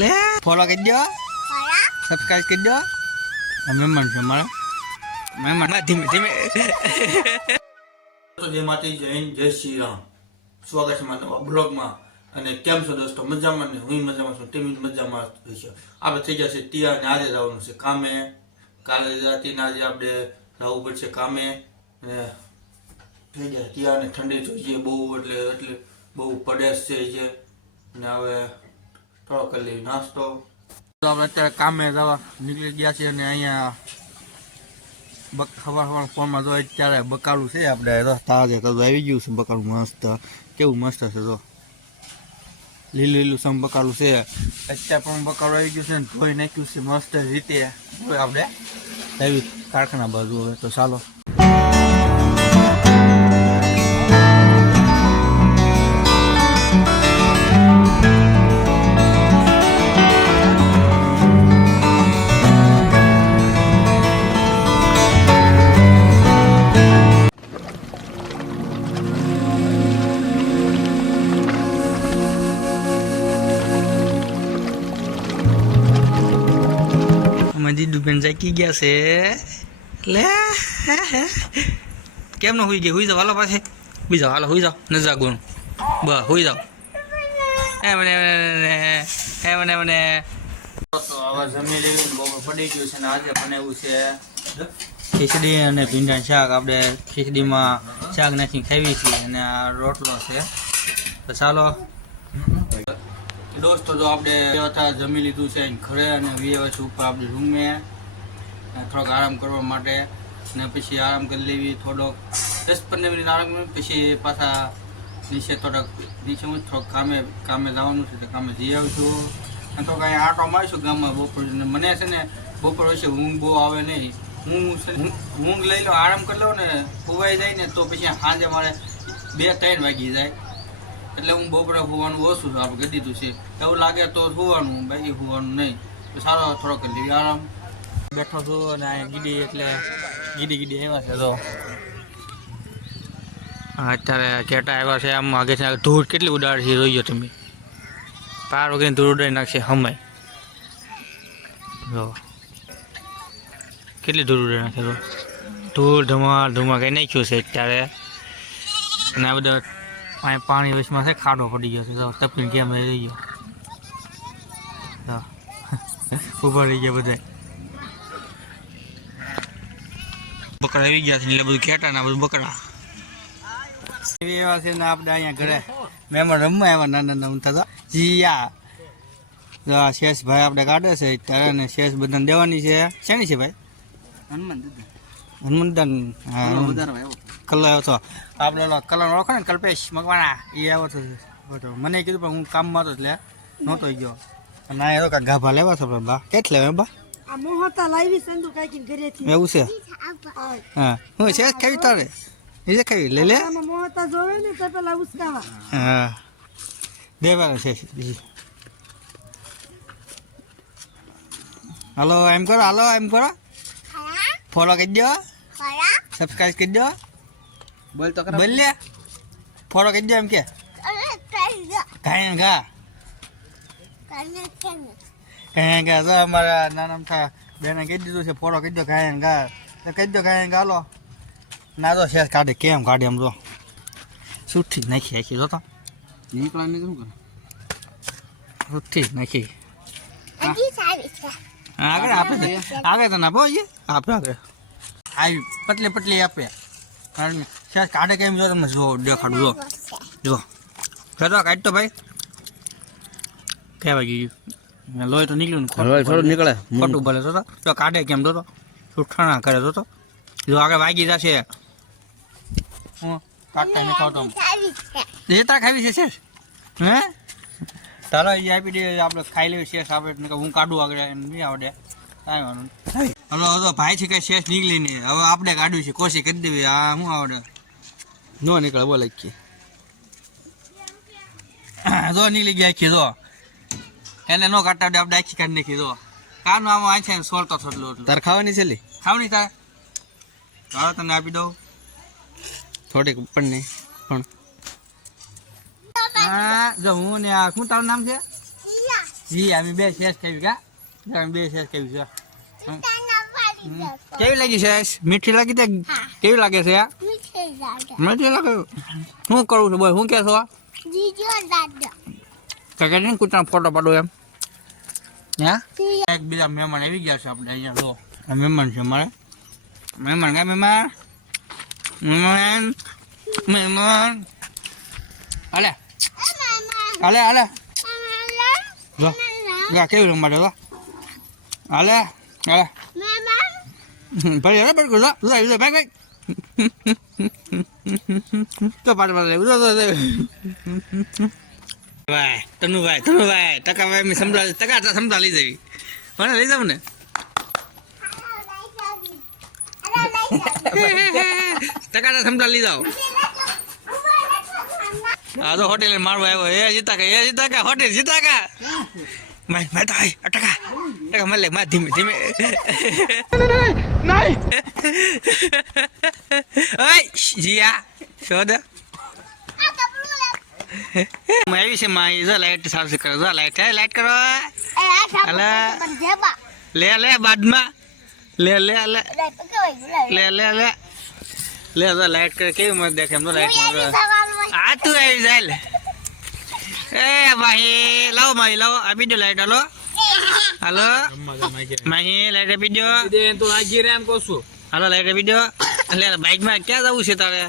લે. ફોલો કરી દો સબસ્ક્રાઈબ કરી દો મહેમાન છે મારા. મહેમાન ધીમે ધીમે. તો જય માતાજી જય હિન્દ જય શ્રી રામ. સ્વાગત છે મારા બ્લોગમાં. અને કેમ છો દોસ્તો? મજામાં ને? હું મજામાં છું. તેમ મજામાં રહીશું આપણે થઈ જશે તિયા ને આજે જવાનું છે કામે. કાલે રાતી ને આજે આપણે જવું પડશે કામે. અને થઈ જાય તિયા ને ઠંડી જોઈએ બહુ એટલે એટલે બહુ પડે છે જે. અને હવે થોડો કરી લઈએ નાસ્તો. આપણે અત્યારે કામે જવા નીકળી ગયા છીએ અને અહીંયા બક ફોનમાં જો અત્યારે છે આપણે. તાજે તો આવી ગયું છે બકાલું મસ્ત. કેવું મસ્ત છે તો લીલું લીલું સમ બકાલું છે. અત્યારે પણ બકાલું આવી ગયું છે ને ધોઈ નાખ્યું છે મસ્ત રીતે. આપણે આવી કારખાના બાજુ હવે તો ચાલો. અમારી દીદુબેન ચાકી ગયા છે. લે કેમ ન હુઈ ગઈ? હુઈ જાવ હાલો પાસે હુઈ જાવ હાલો હુઈ જાવ ન જાગવાનું. બસ હુઈ જાવ એ મને એ મને મને હવે જમી લીધું બપોર પડી ગયું છે ને આજે બનાવ્યું છે. ખીચડી અને ભીંડા શાક. આપણે ખીચડીમાં શાક નાખીને ખાવી છીએ અને આ રોટલો છે. તો ચાલો દોસ્તો તો આપણે જમી લીધું છે ઘરે અને વીએ છે ઉપર આપણે રૂમે થોડોક આરામ કરવા માટે, ને પછી આરામ કરી લેવી, થોડોક દસ પંદર મિનિટ આરામ કરી પછી પાછા નીચે થોડોક નીચે હું થોડોક કામે કામે જવાનું છે, તો કામે જઈ આવીશું અને થોડોક અહીં આટો મારીશું ગામમાં બપોર, ને મને છે ને બપોર વચ્ચે ઊંઘ બહુ આવે નહીં. હું ઊંઘ લઈ લો આરામ કરી લઉં ને ખોવાઈ જાય ને તો પછી સાંજે મારે બે ત્રણ વાગી જાય. એટલે હું બપોરે હોવાનું ઓછું છું, આપણે કહી દીધું છે. એવું લાગે તો હોવાનું, બાકી હોવાનું નહીં. સારો થોડોક લઈએ આરામ. બેઠો છું અને અહીંયા ગીડી એટલે ગીડી ગીડી આવ્યા છે તો. અત્યારે કેટા આવ્યા છે, આમ આગે છે. ધૂળ કેટલી ઉડાડશે જોઈ લો તમે. પાર વગેરે ધૂળ ઉડાડી નાખશે હમાય જો. કેટલી ધૂળ ઉડાડી નાખે તો? ધૂળ, ધમાલ ધુમા કંઈ નાખ્યું છે અત્યારે. અને આ બધા અહીં પાણી વચમાં છે ખાડો પડી ગયો છે. તો તપીને કેમ રહી ગયો. ઊભા રહી ગયા બધા. બકરા આવી ગયા છે એટલે બધું ખેટા ના બધું બકરા. એવી એવા છે ને આપણે અહીંયા ઘરે મહેમાન રમવા આવ્યા નાના નાના થતા જીયા. શેષ આ શેષભાઈ આપણે કાઢે છે ત્યારે ને શેષ બધાને દેવાની છે. શેની છે ભાઈ? હનુમાન હનુમંતદાન હા કલર આવ્યો હતો. આપણે કલર ઓળખો ને કલ્પેશ મકવાણા એ આવ્યો હતો. મને કીધું પણ હું કામમાં હતો એટલે નહોતો ગયો. ના આ એ તો કાંઈક ગાભા લેવા છો બા. કેટલા લેવા બા? મોહતા લાવી સંદુ કાંઈક ઘરેથી. એવું છે? હા. હું. છે ખાવી તારે? એ ખાવી? લે લે. આમાં મોહતા જોવે ને તો પેલા ઉસકાવા. હા. દેવાના છે. હાલો એમ કરો હાલો એમ કરો. ફોલો કરી દો સબસ્ક્રાઈબ કરી દો બોલ તો બોલ લે. ફોડો કરી દો એમ કે. ઘાય ઘા તો અમારા નાના થા બેને કહી દીધું છે ફોડો કહી દો ઘા તો કહી દો ઘા હાલો. ના તો શેષ કાઢે કેમ કાઢે એમ જો. સુઠ્ઠી જ નાખી આખી જો તો. નીકળાને શું કરે? સુઠ્ઠી જ નાખી. આગળ આપે આગળ તને ના ભાઈ આપે આગળ આવી પતલી પતલી આપે. કારણ કે કાઢે કેમ જો તમને જો દેખાડું જો. જો. ખેતો કાઢ તો ભાઈ. કહેવાય ગયું. લોહી તો નીકળ્યું ને લોહી થોડું નીકળે. ખોટું ભલે તો તો. કાઢે કેમ તો છૂટણા કરે તો જો આગળ વાગી જશે. હું કાઢતા નહીં ખાવતો દેતા ખાવી છે શેષ હે? ચાલો એ આપી દે આપણે ખાઈ લેવી શેષ આપણે હું કાઢું આગળ એમ નહીં આવડે. કાંઈ વાંધો નહીં. હલો તો ભાઈ છે કે શેષ નીકળી નહીં હવે આપણે કાઢ્યું છે કોશી કરી દેવી. આ શું આવડે? નો નીકળે બોલ કે જો નીકળી ગયા આખી જો એને નો કાટા આવડે આપણે આખી કાઢી નાખી જો કાનું આમાં આ છે ને સોલતો થતલો એટલું તાર ખાવાની છે લી ખાવાની તારે ચાલો તને આપી દઉં થોડીક પણ નહીં પણ હા જો હું ને આ શું તારું નામ છે જી અમે બે શેષ ખાવી કા અમે બે શેષ ખાવી છે હમ. કેવી લાગી શેષ મીઠી લાગી તે કેવી લાગે છે આ મીઠી લાગે શું કરું છું બોલ શું કે છો? કાકા ને કૂતરા ફોટો પાડો એમ. હે? એક બીજા મહેમાન આવી ગયા છે આપણે અહીંયા જો. આ મહેમાન છે મારે મહેમાન કા મહેમાન? મહેમાન મહેમાન. હાલે. હાલે હાલે. જો. જા કેવી રમવા માટે હાલે હાલે. ભાઈ જો જા જા ભાઈ ભાઈ તો પાડ પાડ ઉદો ઉદો ભાઈ, તનુભાઈ તનુભાઈ, ટકા ભાઈ, મેં સમજા ટકા તો સમજા લઈ જવી મને લઈ જાવ ને. ટકા તો લઈ જાવ આ તો હોટેલ મારવા આવ્યો. એ જીતા કે એ જીતા કે હોટેલ જીતા કે માર માર તો આય ટકા ટકા માર લે માર ધીમે ધીમે નહીં ઓય જીયા શોધ મેં આવી છે માં જો લાઈટ સાફ કરો જો લાઈટ હે લાઈટ કરો અલે લે લે બાદમાં લે લે લે લે લે લે લે જો લાઈટ કરે કેવી મત દેખે એમનો લાઈટ આ તું આવી જાય એ માહી લાવો માહી લાવો. આપી દો લાઈટ હાલો. હાલો. માહી લાઈટ આપી દો તો લાગી રહ્યા એમ કહું છું. હાલો લાઈટ આપી દો એટલે બાઇકમાં ક્યાં જવું છે તારે?